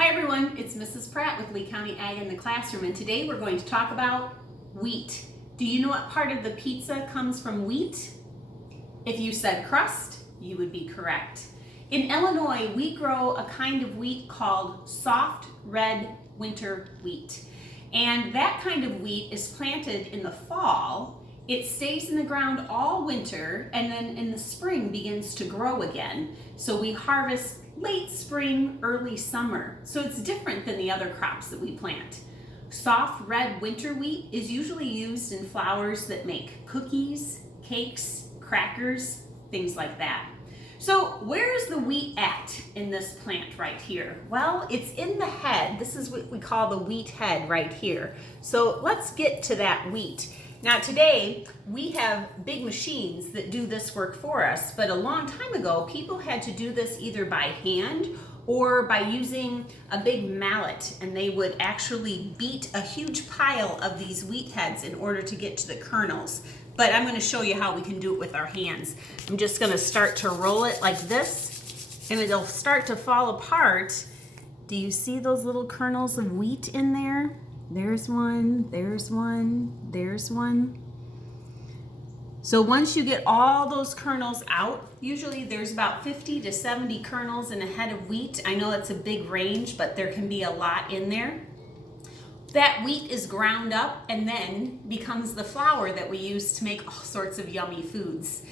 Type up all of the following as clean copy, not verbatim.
Hi everyone, it's Mrs. Pratt with Lee County Ag in the Classroom, and today we're going to talk about wheat. Do you know what part of the pizza comes from wheat? If you said crust, you would be correct. In Illinois, we grow a kind of wheat called soft red winter wheat. And that kind of wheat is planted in the fall. It stays in the ground all winter, and then in the spring begins to grow again. So we harvest late spring, early summer. So it's different than the other crops that we plant. Soft red winter wheat is usually used in flours that make cookies, cakes, crackers, things like that. So where is the wheat at in this plant right here? Well, it's in the head. This is what we call the wheat head right here. So let's get to that wheat. Now today, we have big machines that do this work for us, but a long time ago, people had to do this either by hand or by using a big mallet, and they would actually beat a huge pile of these wheat heads in order to get to the kernels. But I'm gonna show you how we can do it with our hands. I'm just gonna start to roll it like this, and it'll start to fall apart. Do you see those little kernels of wheat in there? There's one, there's one, there's one. So once you get all those kernels out, usually there's about 50 to 70 kernels in a head of wheat. I know it's a big range, but there can be a lot in there. That wheat is ground up and then becomes the flour that we use to make all sorts of yummy foods.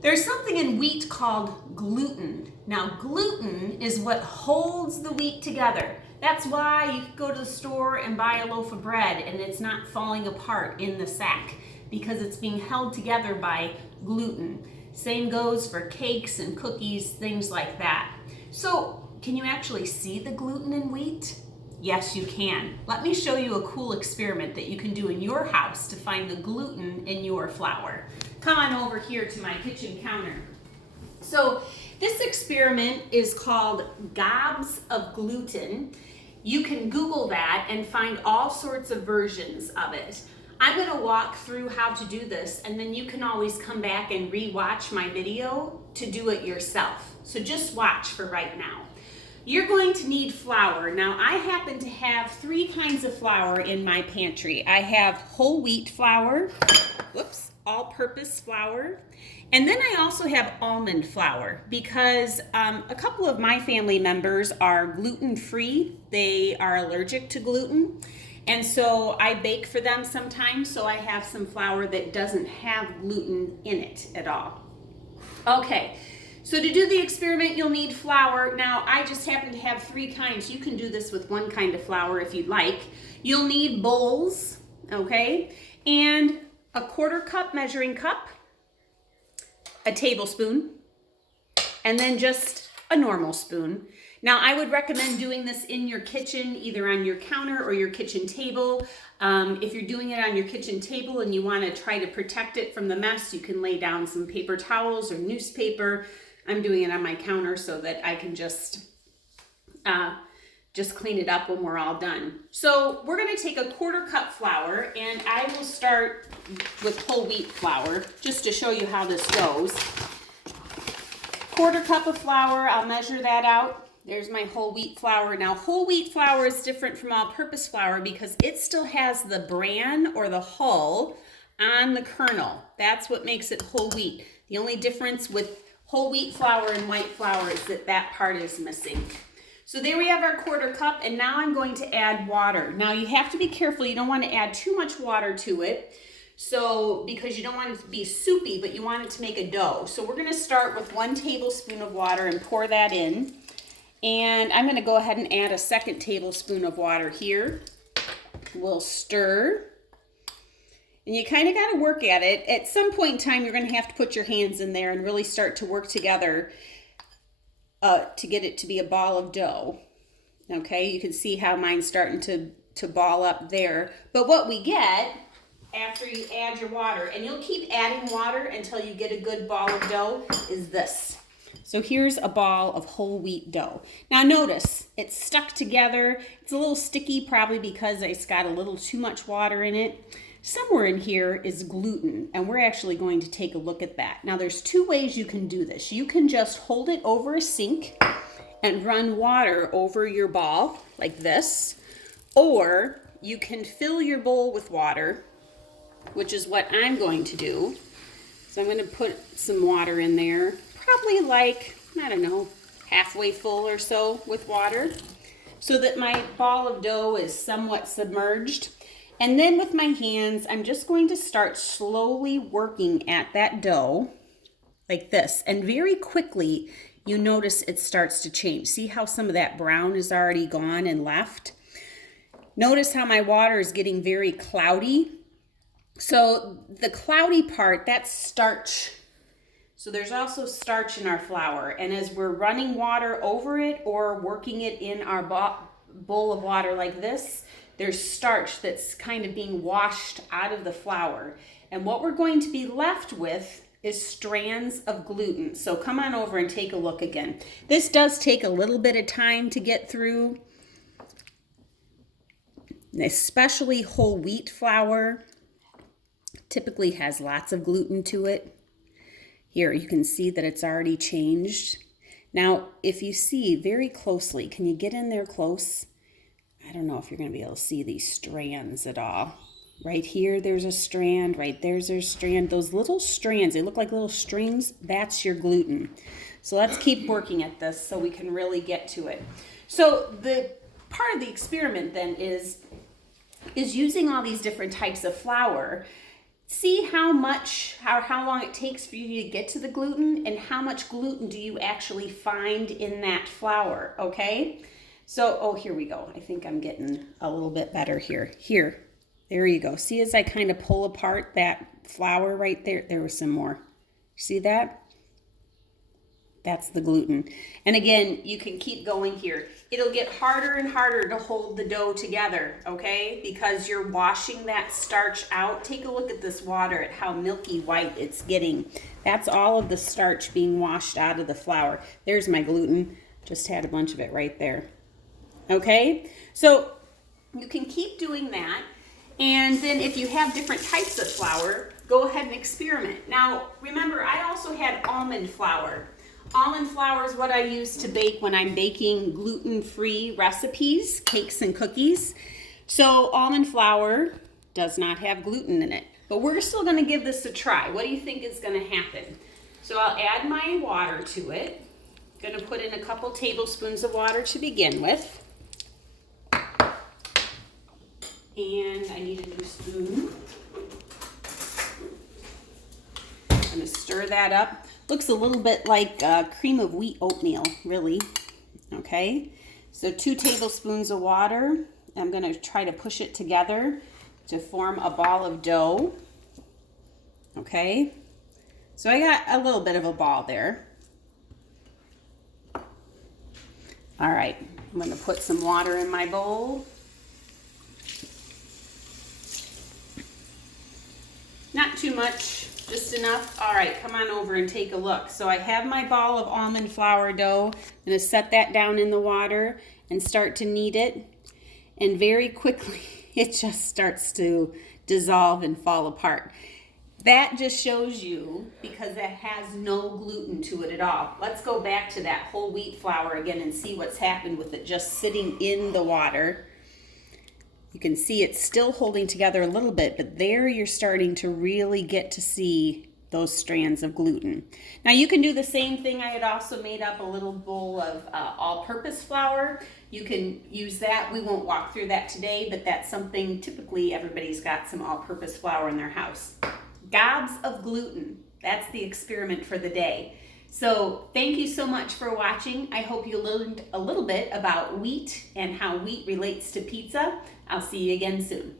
There's something in wheat called gluten. Now, gluten is what holds the wheat together. That's why you can go to the store and buy a loaf of bread and it's not falling apart in the sack, because it's being held together by gluten. Same goes for cakes and cookies, things like that. So, can you actually see the gluten in wheat? Yes, you can. Let me show you a cool experiment that you can do in your house to find the gluten in your flour. Come on over here to my kitchen counter. So this experiment is called gobs of gluten. You can Google that and find all sorts of versions of it. I'm going to walk through how to do this, and then you can always come back and re-watch my video to do it yourself. So just watch for right now. You're going to need flour. Now, I happen to have three kinds of flour in my pantry. I have whole wheat flour, all-purpose flour, and then I also have almond flour because a couple of my family members are gluten-free. They are allergic to gluten, and so I bake for them sometimes, so I have some flour that doesn't have gluten in it at all. Okay. So to do the experiment, you'll need flour. Now, I just happen to have three kinds. You can do this with one kind of flour if you'd like. You'll need bowls, okay, and a 1/4 cup measuring cup, a tablespoon, and then just a normal spoon. Now, I would recommend doing this in your kitchen, either on your counter or your kitchen table. If you're doing it on your kitchen table and you want to try to protect it from the mess, you can lay down some paper towels or newspaper. I'm doing it on my counter so that I can just clean it up when we're all done. So we're going to take a 1/4 cup flour, and I will start with whole wheat flour just to show you how this goes. 1/4 cup of flour, I'll measure that out. There's my whole wheat flour. Now, whole wheat flour is different from all-purpose flour because it still has the bran or the hull on the kernel. That's what makes it whole wheat. The only difference with whole wheat flour and white flour is that that part is missing. So there we have our 1/4 cup, and now I'm going to add water. Now you have to be careful. You don't want to add too much water to it, so because you don't want it to be soupy, but you want it to make a dough. So we're going to start with 1 tablespoon of water and pour that in. And I'm going to go ahead and add a 2nd tablespoon of water here. We'll stir. And you kind of got to work at it. At some point in time, you're going to have to put your hands in there and really start to work together to get it to be a ball of dough. Okay, you can see how mine's starting to ball up there. But what we get after you add your water, and you'll keep adding water until you get a good ball of dough, is this. So here's a ball of whole wheat dough. Now notice, it's stuck together. It's a little sticky, probably because it's got a little too much water in it. Somewhere in here is gluten, and we're actually going to take a look at that. Now there's 2 ways you can do this. You can just hold it over a sink and run water over your ball like this, or you can fill your bowl with water, which is what I'm going to do. So I'm going to put some water in there, probably like, I don't know, halfway full or so with water, so that my ball of dough is somewhat submerged. And then with my hands, I'm just going to start slowly working at that dough like this. And very quickly, you notice it starts to change. See how some of that brown is already gone and left? Notice how my water is getting very cloudy. So the cloudy part, that's starch. So there's also starch in our flour. And as we're running water over it or working it in our bowl of water like this, there's starch that's kind of being washed out of the flour. And what we're going to be left with is strands of gluten. So come on over and take a look again. This does take a little bit of time to get through, especially whole wheat flour. Typically has lots of gluten to it. Here you can see that it's already changed. Now, if you see very closely, can you get in there close? I don't know if you're going to be able to see these strands at all. Right here, there's a strand. Right there's a strand. Those little strands, they look like little strings. That's your gluten. So let's keep working at this so we can really get to it. So the part of the experiment then is using all these different types of flour. See how long it takes for you to get to the gluten, and how much gluten do you actually find in that flour, okay? So, oh, here we go. I think I'm getting a little bit better here. There you go. See, as I kind of pull apart that flour right there, there was some more. See that? That's the gluten. And again, you can keep going here. It'll get harder and harder to hold the dough together, okay? Because you're washing that starch out. Take a look at this water, at how milky white it's getting. That's all of the starch being washed out of the flour. There's my gluten. Just had a bunch of it right there. Okay? So you can keep doing that. And then if you have different types of flour, go ahead and experiment. Now, remember, I also had almond flour. Almond flour is what I use to bake when I'm baking gluten-free recipes, cakes and cookies. So almond flour does not have gluten in it, but we're still going to give this a try. What do you think is going to happen? So I'll add my water to it. I'm going to put in a couple tablespoons of water to begin with. And I need a new spoon. I'm going to stir that up. Looks a little bit like cream of wheat oatmeal, really. Okay, so 2 tablespoons of water. I'm going to try to push it together to form a ball of dough. Okay, so I got a little bit of a ball there. All right, I'm going to put some water in my bowl. Not too much, just enough. All right, come on over and take a look. So I have my ball of almond flour dough. I'm going to set that down in the water and start to knead it. And very quickly, it just starts to dissolve and fall apart. That just shows you, because it has no gluten to it at all. Let's go back to that whole wheat flour again and see what's happened with it just sitting in the water. You can see it's still holding together a little bit, but there you're starting to really get to see those strands of gluten. Now you can do the same thing. I had also made up a little bowl of all-purpose flour. You can use that. We won't walk through that today, but that's something typically everybody's got some all-purpose flour in their house. Gobs of gluten. That's the experiment for the day. So thank you so much for watching. I hope you learned a little bit about wheat and how wheat relates to pizza. I'll see you again soon.